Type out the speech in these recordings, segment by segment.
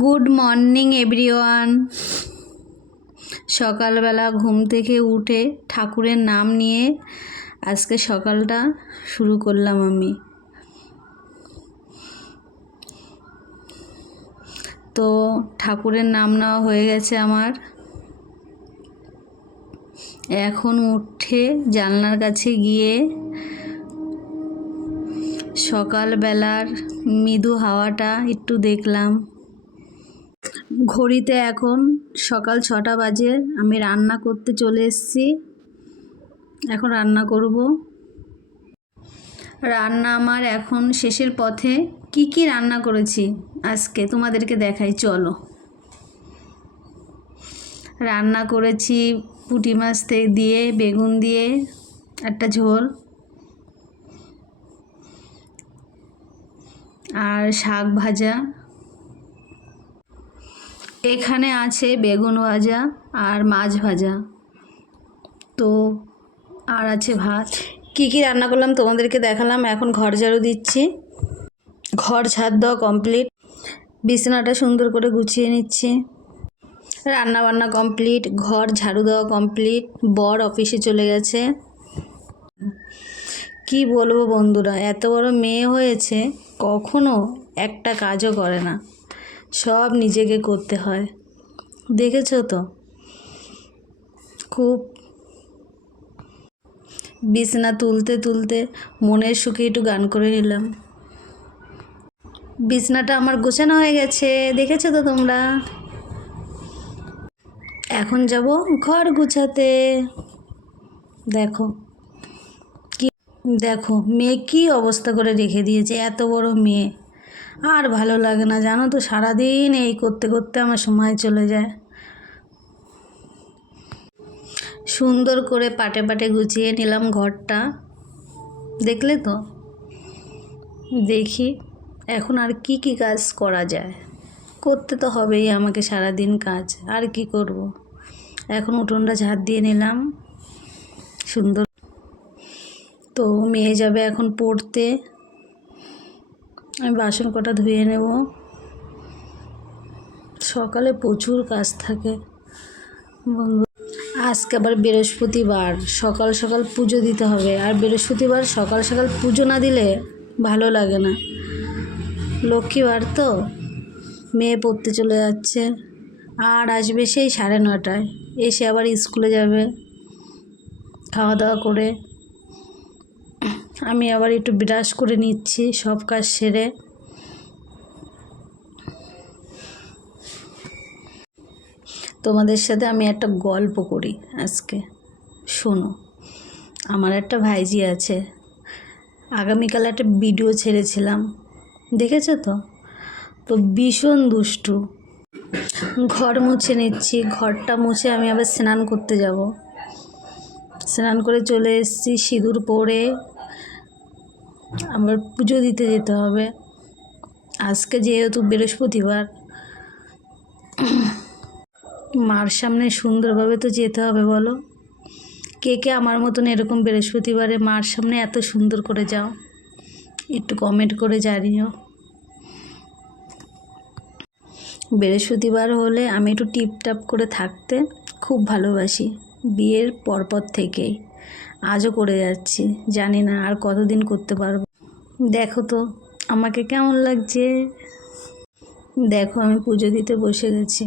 Good morning everyone. সকালবেলা ঘুম থেকে উঠে ঠাকুরের নাম নিয়ে আজকে সকালটা শুরু করলাম আমি। তো ঠাকুরের নাম নেওয়া হয়ে গেছে আমার। এখন উঠে জানলার কাছে গিয়ে সকালবেলার মৃদু হাওয়াটা একটু দেখলাম। ঘড়িতে এখন সকাল 6টা বাজে। আমি রান্না করতে চলে এসেছি। এখন রান্না করব। রান্না আমার এখন শেষের পথে। কি রান্না করেছি আজকে তোমাদেরকে দেখাই, চলো। রান্না করেছি পুঁটি মাছ দিয়ে বেগুন দিয়ে একটা ঝোল, আর শাক ভাজা। এখানে আছে বেগুন ভাজা আর মাছ ভাজা, তো আর আছে ভাত। কি রান্না করলাম তোমাদেরকে দেখালাম। এখন ঘর ঝাড়ু দিচ্ছি। ঘর ঝাড় দেওয়া কমপ্লিট। বিছানাটা সুন্দর করে গুছিয়ে নিচ্ছি। রান্না বান্না কমপ্লিট, ঘর ঝাড়ু দেওয়া কমপ্লিট। বর অফিসে চলে গেছে। কি বলবো বন্ধুরা, এত বড় মেয়ে হয়েছে কখনো একটা কাজও করে না, সব নিজেকে করতে হয়। দেখেছো তো, খুব বিছানা তুলতে তুলতে মনের সুখে একটু গান করে নিলাম। বিছানাটা আমার গোছানো হয়ে গেছে, দেখেছো তো তোমরা। এখন যাব ঘর গুছাতে। দেখো মেয়ে কি অবস্থা করে রেখে দিয়েছে। এত বড় মেয়ে আর ভালো লাগে না, জানো তো। সারাদিন এই করতে করতে আমার সময় চলে যায়। সুন্দর করে পাটে পাটে গুছিয়ে নিলাম ঘরটা, দেখলে তো। দেখি এখন আর কি কাজ করা যায়। করতে তো হবেই আমাকে সারাদিন কাজ, আর কি করব। এখন উঠোনটা ঝাড় দিয়ে নিলাম সুন্দর। তো মেয়ে যাবে এখন পড়তে। আমি বাসন কটা ধুয়ে নেব। সকালে প্রচুর কাজ থাকে বন্ধু। আজকে আবার বৃহস্পতিবার, সকাল সকাল পুজো দিতে হবে। আর বৃহস্পতিবার সকাল সকাল পুজো না দিলে ভালো লাগে না। লক্ষ্মীবার তো। মেয়ে পড়তে চলে যাচ্ছে, আর আসবে সেই 9:30টায়। এসে আবার স্কুলে যাবে। খাওয়া দাওয়া করে আমি আবার একটু ব্রাশ করে নিচ্ছি সব কাজ সেরে। তোমাদের সাথে আমি একটা গল্প করি আজকে, শোনো। আমার একটা ভাইজি আছে, আগামীকাল একটা ভিডিও ছেড়েছিলাম, দেখেছো তো। তো ভীষণ দুষ্টু। ঘর মুছে নিচ্ছি। ঘরটা মুছে আমি আবার স্নান করতে যাব। স্নান করে চলে এসেছি। সিঁদুর পরে আবার পুজো দিতে যেতে হবে। আজকে যেহেতু বৃহস্পতিবার, মার সামনে সুন্দরভাবে তো যেতে হবে, বলো। কে আমার মতন এরকম বৃহস্পতিবারে মার সামনে এত সুন্দর করে যাও, একটু কমেন্ট করে জানিও। বৃহস্পতিবার হলে আমি একটু টিপটাপ করে থাকতে খুব ভালোবাসি, বিয়ের পরপর থেকেই। আজও করে যাচ্ছি, জানি না আর কতদিন করতে পারবো। দেখো তো আমাকে কেমন লাগছে। দেখো আমি পুজো দিতে বসে গেছি।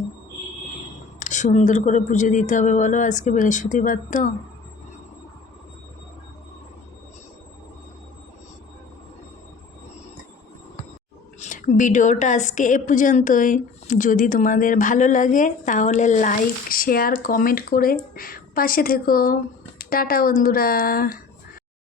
সুন্দর করে পুজো দিতে হবে, বলো। আজকে বৃহস্পতিবার তো। ভিডিওটা আজকে এ পর্যন্তই। যদি তোমাদের ভালো লাগে তাহলে লাইক, শেয়ার, কমেন্ট করে পাশে থেকো। টাটা বন্ধুরা।